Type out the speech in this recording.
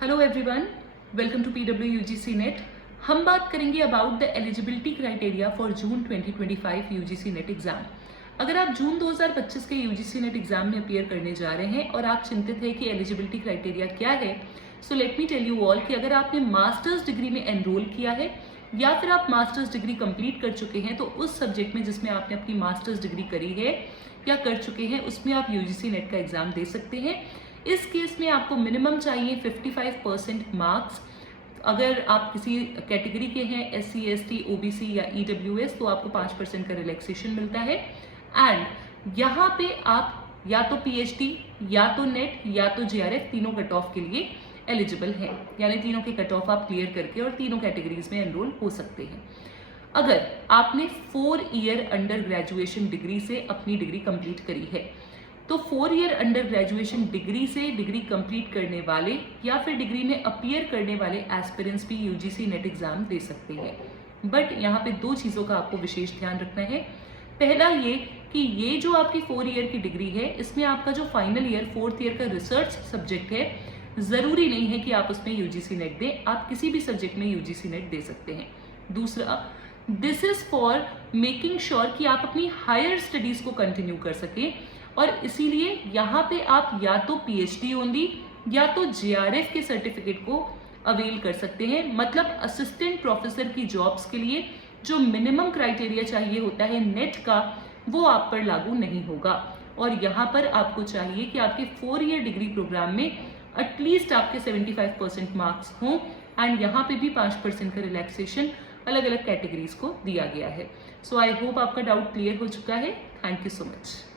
Hello everyone, welcome to PWUGC NET. हम बात करेंगे about the eligibility criteria for June 2025 UGC NET exam. अगर आप जून 2025 के यूजीसी नेट एग्जाम में अपीयर करने जा रहे हैं और आप चिंतित हैं कि एलिजिबिलिटी क्राइटेरिया क्या है, so let me tell you all कि अगर आपने मास्टर्स डिग्री में एनरोल किया है या फिर आप मास्टर्स डिग्री कंप्लीट कर चुके हैं, तो उस सब्जेक्ट में जिसमें आपने अपनी मास्टर्स डिग्री करी है या कर चुके हैं उसमें आप यूजीसी नेट का एग्जाम दे सकते हैं। इस केस में आपको मिनिमम चाहिए 55% मार्क्स। अगर आप किसी कैटेगरी के हैं SC, ST, OBC या EWS, तो आपको 5% का रिलैक्सेशन मिलता है। एंड यहाँ पे आप या तो PhD या तो नेट या तो JRF तीनों कट ऑफ के लिए एलिजिबल हैं, यानी तीनों के कट ऑफ आप क्लियर करके और तीनों कैटेगरीज में एनरोल हो सकते हैं। अगर आपने 4 ईयर अंडर ग्रेजुएशन डिग्री से अपनी डिग्री कंप्लीट करी है, तो 4 ईयर अंडर ग्रेजुएशन डिग्री से डिग्री कंप्लीट करने वाले या फिर डिग्री में अपीयर करने वाले एस्पिरेंट्स भी यूजीसी नेट एग्जाम दे सकते हैं। बट यहाँ पे 2 चीज़ों का आपको विशेष ध्यान रखना है। पहला ये कि ये जो आपकी 4 ईयर की डिग्री है, इसमें आपका जो फाइनल ईयर 4th ईयर का रिसर्च सब्जेक्ट है, ज़रूरी नहीं है कि आप उसमें यूजीसी नेट दें, आप किसी भी सब्जेक्ट में यूजीसी नेट दे सकते हैं। दूसरा, this is for making sure कि आप अपनी हायर स्टडीज को कंटिन्यू कर सकें, और इसीलिए यहाँ पे आप या तो PhD ओनली या तो JRF के सर्टिफिकेट को अवेल कर सकते हैं। मतलब असिस्टेंट प्रोफेसर की जॉब्स के लिए जो मिनिमम क्राइटेरिया चाहिए होता है नेट का, वो आप पर लागू नहीं होगा। और यहाँ पर आपको चाहिए कि आपके 4 ईयर डिग्री प्रोग्राम में एटलीस्ट आपके 75% मार्क्स हों। एंड यहाँ पे भी 5% का रिलैक्सेशन अलग अलग कैटेगरीज को दिया गया है। सो आई होप आपका डाउट क्लियर हो चुका है। Thank you so much.